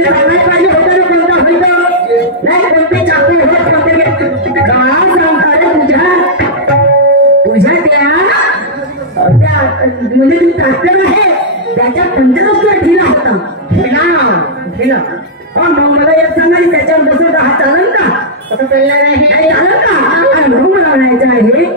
तुम्ही सांगायला पाहिजे होतं ना कोणता होतं नाही कोणते चाकू होत कोणते काय सांगता रे तुझ्या त्या म्हणजे तुम्ही टाकलं आहे त्याच्या पंचरत्न ढिला होता ढिला मला एक सांगायचं त्याच्यावर बसवता हा चालेल का आता कळलं नाही चालेल का मला म्हणायचं आहे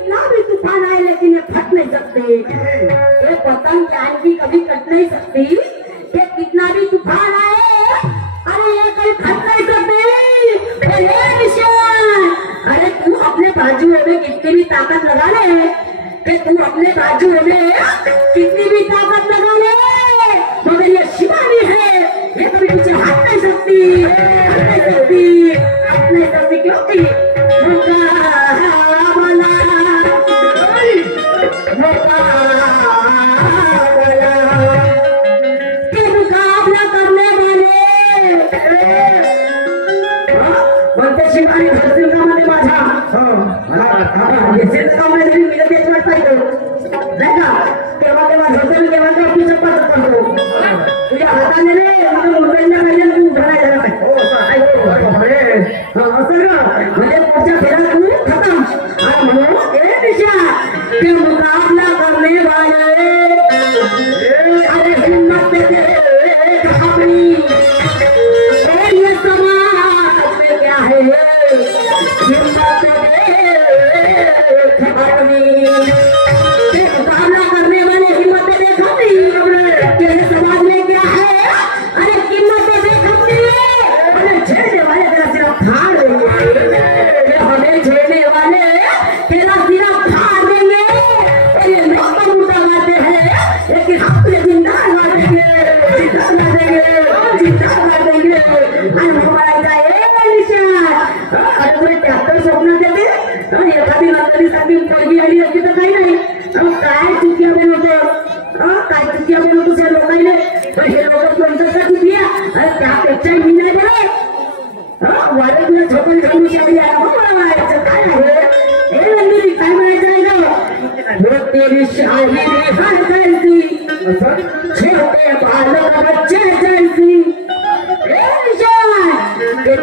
कितना भी तूफान आए लेकिन ये फट नहीं सकते। ये पतंग ज्ञान की कभी कट नहीं सकती। ये कितना भी तूफान आए, अरे ये कभी फट नहीं सकती। अरे निशान, अरे तू अपने बाजुओं में कितनी भी ताकत लगा ले, कि तू अपने बाजुओं में कितनी भी ताकत लगा ले, मगर ये शिवानी है, ये कभी पीछे हट नहीं सकती, हट नहीं सकती, हट नहीं सकती। क्योंकि मुकाबला करने वाले बोलते शिवानी हस्ती का मध्ये माझा येथे काम नाही मी तेच वाटतो नाही का तेव्हा तेव्हा झोपेल केव्हा तेव्हा तू चप्पा करतो तुझ्या हाताने रे मला मुंबईला पाहिजे तू उभा राहिला हो असं ना म्हणजे पुढच्या फेऱ्यात तू खतम आणि म्हणून ए दिशा के मुकाबला करने वाले अरे हिम्मत दे अपनी ये समाज में क्या है हिम्मत दे अपनी मुकाबला करने वाले हिम्मत देखो तेरे समाज में क्या है। अरे हिम्मत देखो हमें छेड़ने वाले तेरा सिर्फ फाड़ देंगे, हमें छेड़ने वाले तेरा सिर्फ फाड़ देंगे। और ये लोग मुद्दा गाते हैं लेकिन हम तुझे जिंदा कर देंगे, जिंदा कर देंगे, जिंदा कर देंगे। अरे हमारा जाए निशान, अरे कोई ट्रैक्टर स्वप्न देते एखादी नंतरीसाठी पोरगी आली असती तर काही नाही काय चुकिया बनवतो, काय चुकिया बनवतो त्या लोकांनी, हे लोक कोणतं का चुकिया, अरे त्यापेक्षा मी नाही बरं वाले तुला झोपण घालून शाळी आला मला म्हणायचं काय आहे हे नंदिनी काय म्हणायचं आहे ना वो तेरी शाही हर कैसी छोटे बालक बच्चे जैसी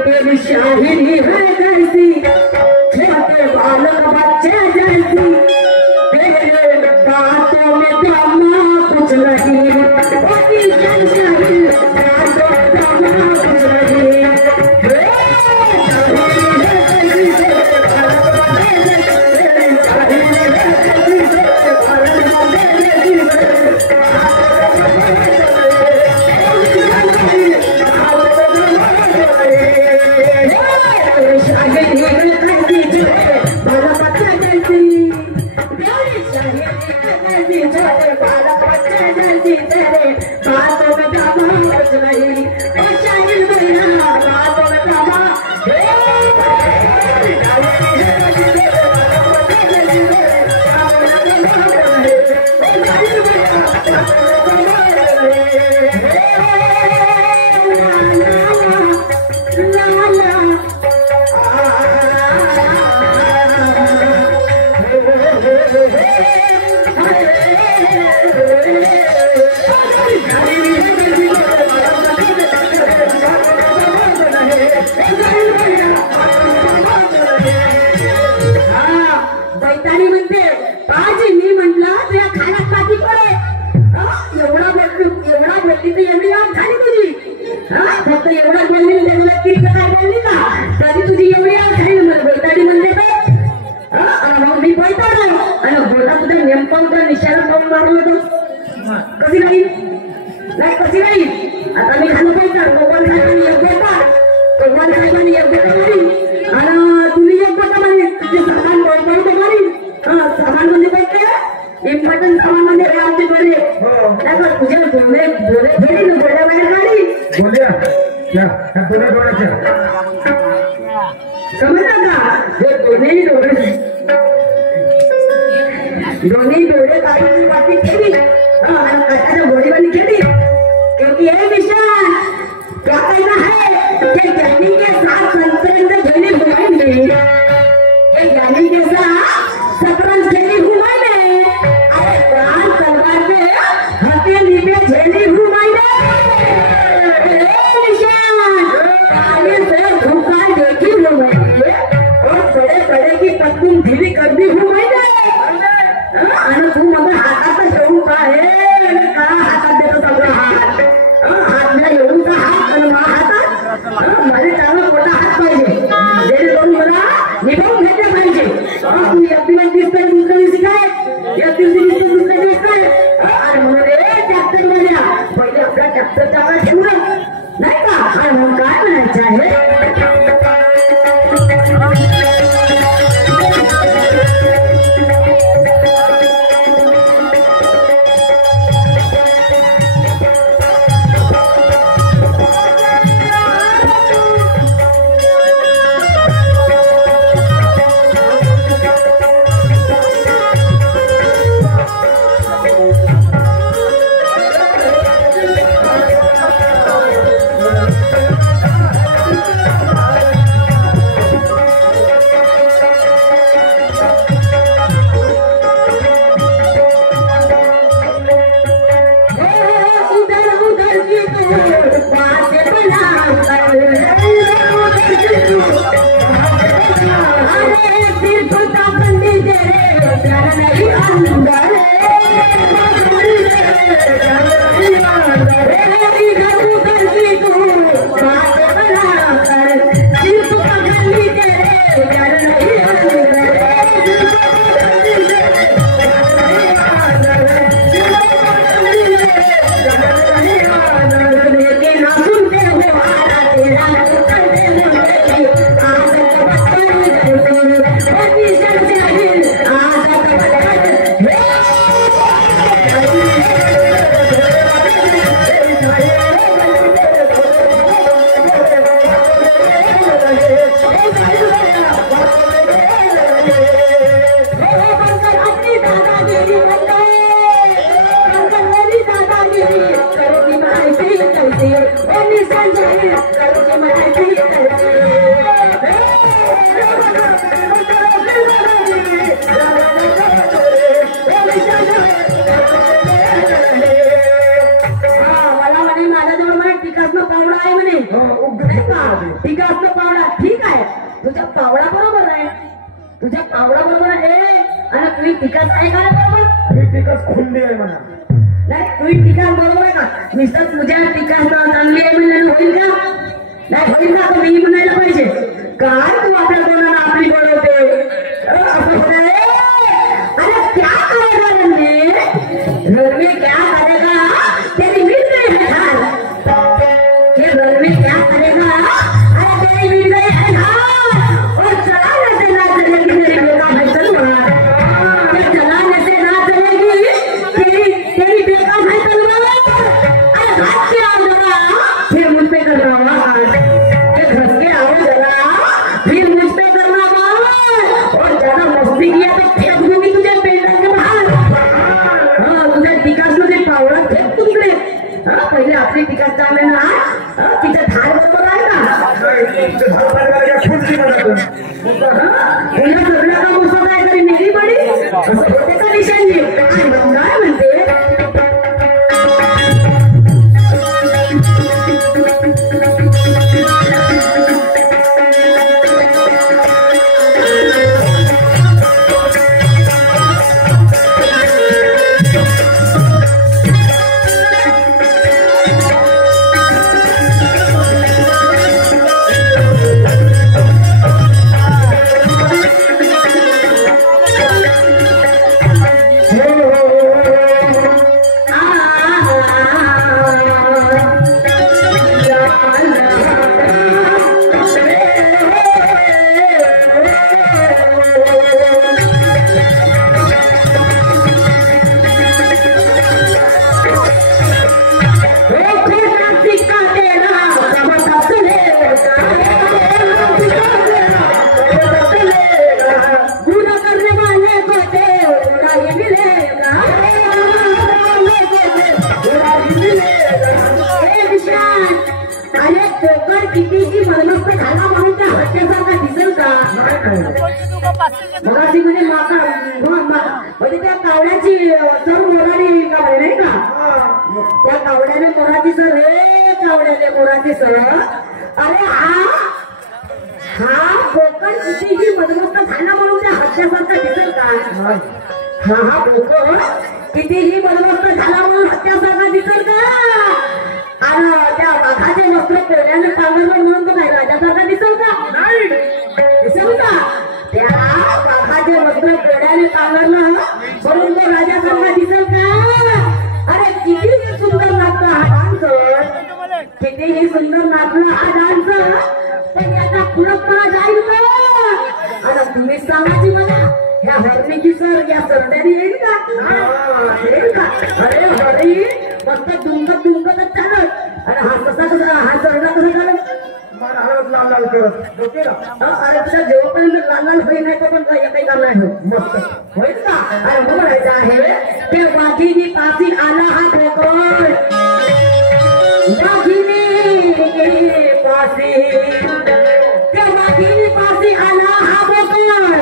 तेरी शाही हर कैसी छोटे बालक बच्चे जैसी तेरे बातों में दमा कुछ नहीं होती शाही बातों में दमा कुछ नहीं। दोन्ही डोळे काढून वाटी ठेवी आणि काटाच्या गोडीवाली खेळी क्योंकि ये मिशन क्या कहना है कि ज्ञानी के साथ संतरंग खेली घुमाएंगे, ये ज्ञानी के साथ शतरंज खेली घुमाएंगे, अरे प्राण तलवार पे हथेली पे झेली घुमाएंगे। आगे से धोखा देखी घुमाएंगे और बड़े बड़े की पत्नी ढीली कर दी घुमाएंगे। आणि तू मग हातात ठेवून आहे का हातात देतो सगळं हात हातला येऊन का हात आणि हातात मला चांगला मोठा हात पाहिजे जेणेकरून मला निभावून घेतले पाहिजे। तुझ्या पावडा बरोबर आहे आणि तुझी टिकाच आहे का बरोबर? ही टिकाच खुंडी आहे म्हणा. नाही तुझी टिकाच बरोबर आहे का? नुसतं तुझ्या टिकाच चांगली आहे म्हणल्यानं होईल का? नाही होईल का? तर मी म्हणायला पाहिजे काय तू आपल्या कोणाला आपली बनवते असं होणार आहे. अरे क्या करेगा घर में क्या करेगा तेरी मिल गई है धान ये घर में क्या करेगा अरे तेरी मिल गई है धान और चलाने से ना चलेगी तेरी बेटा भाई तलवार चलाने से ना चलेगी तेरी बेटा भाई तलवार अरे घास के आओ जरा फिर मुझ पे करना वार घस के आओ जरा फिर मुझ पे करना वार और ज्यादा मस्ती किया तो फेंक दूंगी तुझे पेट के बाहर. तुझ्या टिकास मध्ये पावडा फेक तुमकडे. पहिले आपली टिकास चालले ना तिचं धार बरोबर आहे का? पुन्हा सगळं काम असं काय तरी मेरी पडी असं होते का निशांजी? काय म्हणते कितीही मनमस्त झाला म्हणून त्या हत्यासारखा दिसेल का? मगाशी म्हणजे त्या कावड्याची सर मोराची कावडी नाही का? त्या कावड्याने मोराची सर हे कावड्याने मोराची सर. अरे हा कोकण कितीही मनमस्त झाला म्हणून त्या हत्यासारखा दिसेल का? हा कोकण कितीही मनमस्त झाला म्हणून हत्यासारखा दिसेल का? आणि त्या वाघाचे वस्त्र कोल्याने पांघरलं म्हणून तो काय राजासारखा दिसेल का? नाही दिसेल का? त्या वाघाचे वस्त्र कोल्याने पांघरलं म्हणून तो राजासारखा दिसेल का? अरे कितीही सुंदर नाचला हा डान्स, कितीही सुंदर नाचला हा डान्स, पण याचा पुरस्कार जाईल का? आता तुम्ही सांगायची मला ह्या हरणीची सर या सरड्याने येईल का? येईल का? अरे हरी फक्त दुमकत दुमकतच चालत. अरे हा कसा हा सरडा कसा चालत? लाल लाल करत. अरे तुझ्या जेव्हापर्यंत लाल लाल होईल नाही तो पण काही करणार नाही मस्त होईल का? अरे हो म्हणायचं आहे ते वाघिनी पासी आला हा कोकण, वाघिनी पासी ते वाघिनी पासी आला हा कोकण.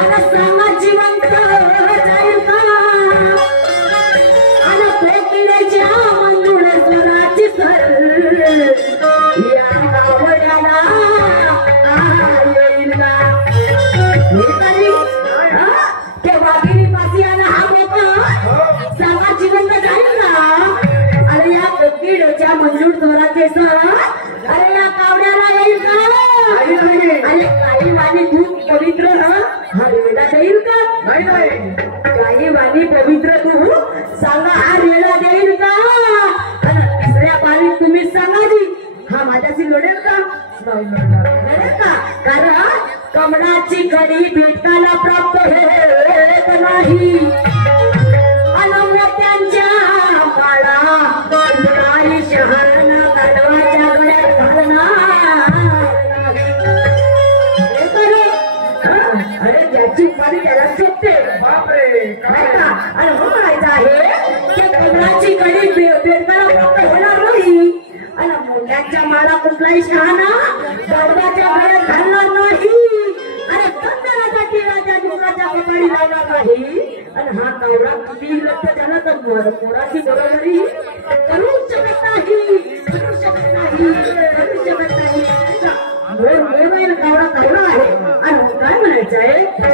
अरे सांगा जिवंत जाईल का? आणि कोकिळेच्या मंजुळेश्वराची सर या कावड्याला येईल का? ते वाघ मंजूर स्वराचे सर अरे या कावड्याला येईल का अरे काही वाणी तू पवित्र हा रेडा देईल का नाही काही वाणी पवित्र तू सांगा हा रेडा देईल का आणि तिसऱ्या पाळीत तुम्हीच सांगा जी हा माझ्याशी लढेल का लढेल का कारण कमळाची कडी भेटायला प्राप्त होत नाही अनवत्यांच्या माळा काही शहर गाढवाच्या गळ्यात घालणार अरे ज्याची उपाधी त्याला शोधते बापरे आणि हो म्हणायचं आहे की कमळाची कडी भेटायला प्राप्त होणार नाही आणि मोठ्यांच्या माळा कुठलाही शहाणा गाढवाच्या गळ्यात घालणार नाही अरे चंदनाच्या टिळाच्या डोंगराच्या ठिकाणी लावणार नाही आणि हा कावडा किती लक्ष झाला तर मोराची बरोबरी करू शकत नाही करू शकत नाही करू शकत नाही कावडा कावडा आहे आणि काय म्हणायचं आहे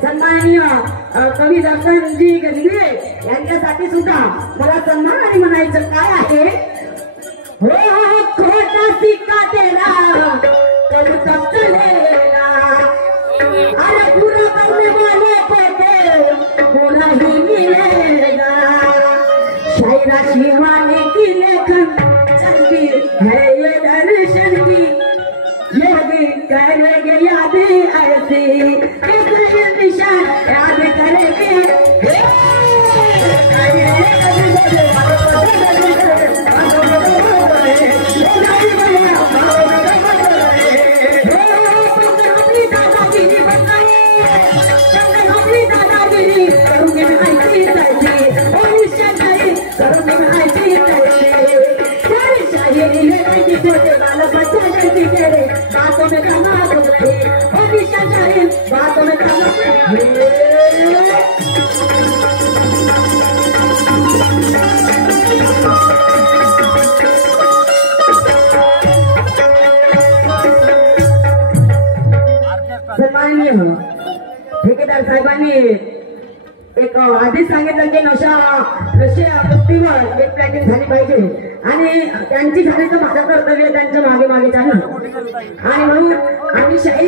सन्माननीय कवी दर्शनजी गजबे यांच्यासाठी सुद्धा मला सन्मान आणि म्हणायचं काय आहे हो खोटा सिक्का तेरा कब तक चलेगा अरे पूरा करने वाले को पूरा ही मिलेगा शायरा शिवानी की लेखन चलती है ये दर्शन की ये करेंगे यादें ऐसी निशान याद करेंगे बातों में करना बातों में सन्माननीय ठेकेदार साहेबांनी एक आधीच सांगितलं की नशा मुक्तीवर एक प्लॅटिंग झाली पाहिजे आणि त्यांची झाली तर माझं कर्तव्य त्यांच्या मागे मागे चालणं आणि म्हणून आम्ही शाही